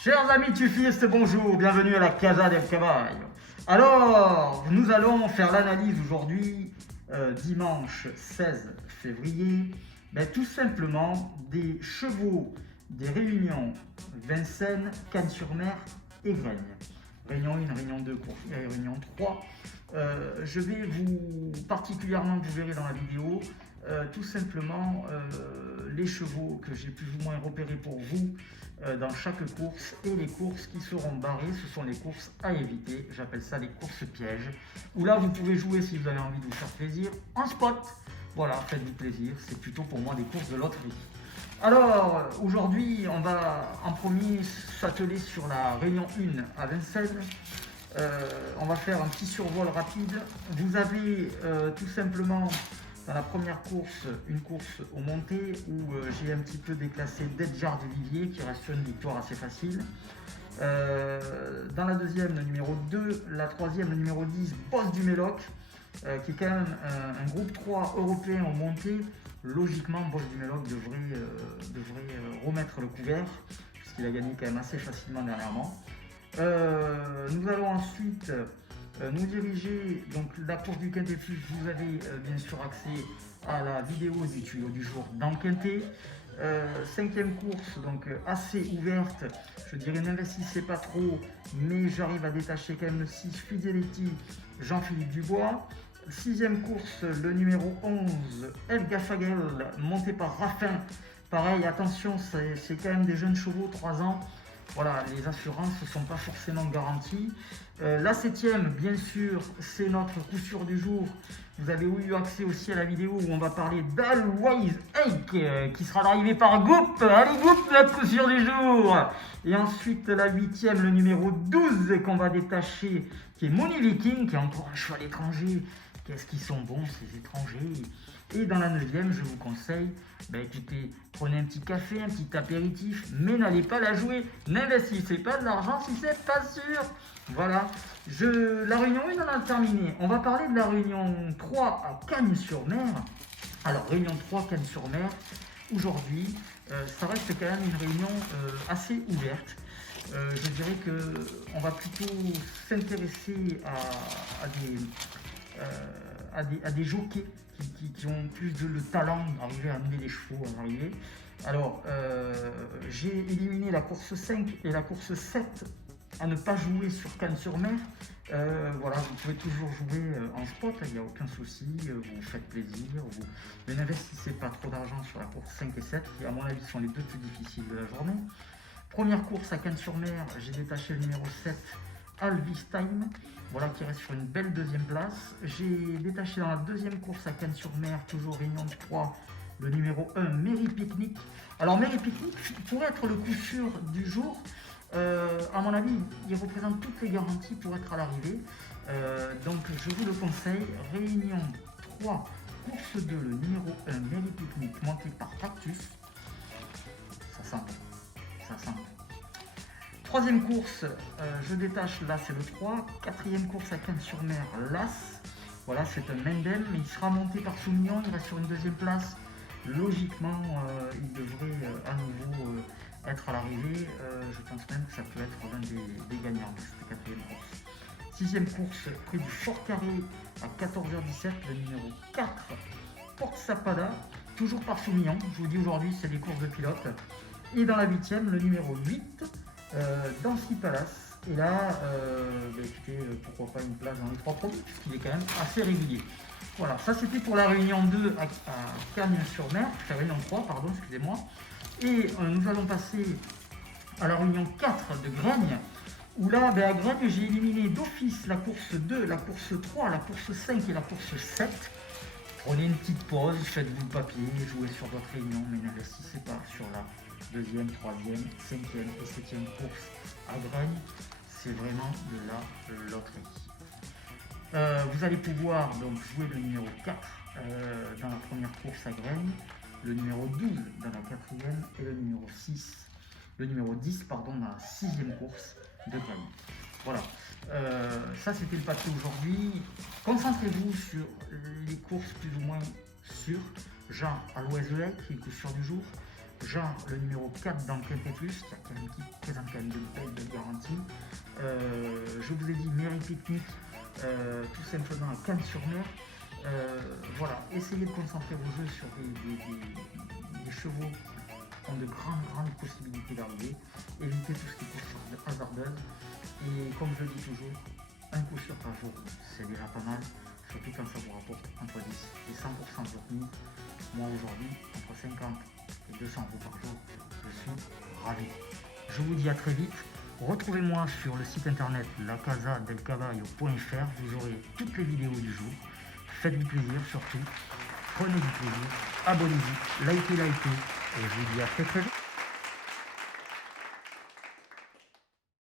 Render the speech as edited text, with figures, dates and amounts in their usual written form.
Chers amis tufistes, bonjour, bienvenue à la Casa del Caballo. Alors, nous allons faire l'analyse aujourd'hui, dimanche 16 février, tout simplement des chevaux des réunions Vincennes, Cannes-sur-Mer et Graignes. Réunion 1, Réunion 2, Réunion 3. Je vais vous, particulièrement, vous verrez dans la vidéo, tout simplement les chevaux que j'ai plus ou moins repérés pour vous dans chaque course et les courses qui seront barrées, ce sont les courses à éviter, j'appelle ça les courses pièges, où là vous pouvez jouer si vous avez envie de vous faire plaisir en spot, voilà, faites-vous plaisir, c'est plutôt pour moi des courses de loterie. Alors aujourd'hui on va en premier s'atteler sur la réunion 1 à Vincennes. On va faire un petit survol rapide. Vous avez tout simplement dans la première course, une course au monté où j'ai un petit peu déclassé Deadjar du Vivier qui reste sur une victoire assez facile. Dans la deuxième, le numéro 2, la troisième, le numéro 10, Boss du Méloc, qui est quand même un groupe 3 européen au monté. Logiquement, Boss du Méloc devrait remettre le couvert, puisqu'il a gagné quand même assez facilement dernièrement. Nous allons ensuite nous diriger, donc la course du Quintet Plus, vous avez bien sûr accès à la vidéo du tuyau du jour dans le Quintet. Cinquième course, donc assez ouverte, je dirais n'investissez pas trop, mais j'arrive à détacher quand même le 6 Fidelity, Jean-Philippe Dubois. Sixième course, le numéro 11, El Gafagel, monté par Raffin. Pareil, attention, c'est quand même des jeunes chevaux, 3 ans. Voilà, les assurances ne sont pas forcément garanties. La septième, bien sûr, c'est notre coup sûr du jour. Vous avez eu accès aussi à la vidéo où on va parler d'Always Ake, qui sera l'arrivée par Goop. Allez Goop, notre coup sûr du jour. Et ensuite la huitième, le numéro 12 qu'on va détacher, qui est Money Viking, qui est encore un cheval étranger. Qu'est-ce qu'ils sont bons ces étrangers. Et dans la neuvième, je vous conseille, écoutez, prenez un petit café, un petit apéritif, mais n'allez pas la jouer. N'investissez pas de l'argent si c'est pas sûr. Voilà, la réunion 1, on a terminé. On va parler de la réunion 3 à Cannes-sur-Mer. Alors, réunion 3, Cannes-sur-Mer, aujourd'hui, ça reste quand même une réunion assez ouverte. Je dirais qu'on va plutôt s'intéresser à des jockeys qui ont plus le talent d'arriver à amener les chevaux à l'arrivée. Alors, j'ai éliminé la course 5 et la course 7 à ne pas jouer sur Cannes-sur-Mer. Voilà, vous pouvez toujours jouer en spot, il n'y a aucun souci, vous faites plaisir, mais n'investissez pas trop d'argent sur la course 5 et 7, qui à mon avis sont les deux plus difficiles de la journée. Première course à Cannes-sur-Mer, j'ai détaché le numéro 7, Alvis Time, voilà, qui reste sur une belle deuxième place. J'ai détaché dans la deuxième course à Cannes-sur-Mer, toujours réunion de 3, le numéro 1, Merry Picnic. Alors Merry Picnic pourrait être le coup sûr du jour. À mon avis, il représente toutes les garanties pour être à l'arrivée. Donc je vous le conseille, réunion 3, course 2, le numéro 1, Merry Picnic, monté par Cactus. Ça sent. Troisième course, je détache, là c'est le 3. Quatrième course à Cannes-sur-Mer, l'As. Voilà, c'est un Mendel, mais il sera monté par Soumignon, il reste sur une deuxième place. Logiquement, il devrait à nouveau être à l'arrivée. Je pense même que ça peut être l'un des gagnants de cette quatrième course. Sixième course, près du Fort Carré à 14h17, le numéro 4, Porte Sapada, toujours par Soumignon. Je vous dis aujourd'hui, c'est des courses de pilote. Et dans la huitième, le numéro 8, Dancy Palace. Et là, écoutez, pourquoi pas une place dans les 3 premiers, puisqu'il est quand même assez régulier. Voilà, ça c'était pour la réunion 2 à Cannes-sur-Mer, la réunion 3, pardon, excusez-moi. Et nous allons passer à la réunion 4 de Graignes, où là, à Graignes, j'ai éliminé d'office la course 2, la course 3, la course 5 et la course 7. Prenez une petite pause, faites-vous le papier, jouez sur votre réunion, mais n'investissez pas sur la deuxième, troisième, cinquième et septième course à Graignes. C'est vraiment de la loterie. Vous allez pouvoir donc jouer le numéro 4 dans la première course à Graignes, le numéro 12 dans la quatrième et le numéro 10 pardon, dans la sixième course de Graignes. Voilà, ça c'était le papier aujourd'hui. Concentrez-vous sur les courses plus ou moins sûres, genre Always Ake qui est le coup sûr du jour. genre le numéro 4 dans le Quintet Plus, qui présente quand même de belles garanties. Je vous ai dit Mairie Picnic, tout simplement à Cannes-sur-Mer. Voilà, essayez de concentrer vos jeux sur des chevaux qui ont de grandes possibilités d'arriver. Évitez tout ce qui est course hasardeuse. Et comme je le dis toujours, un coup sûr par jour, c'est déjà pas mal. Surtout quand ça vous rapporte entre 10 et 100% de votre mise. Moi aujourd'hui, entre 50 et 200 euros par jour, je suis ravi. Je vous dis à très vite. Retrouvez-moi sur le site internet lacasadelcavallo.fr. Vous aurez toutes les vidéos du jour. Faites du plaisir surtout. Prenez du plaisir. Abonnez-vous. Likez. Et je vous dis à très vite.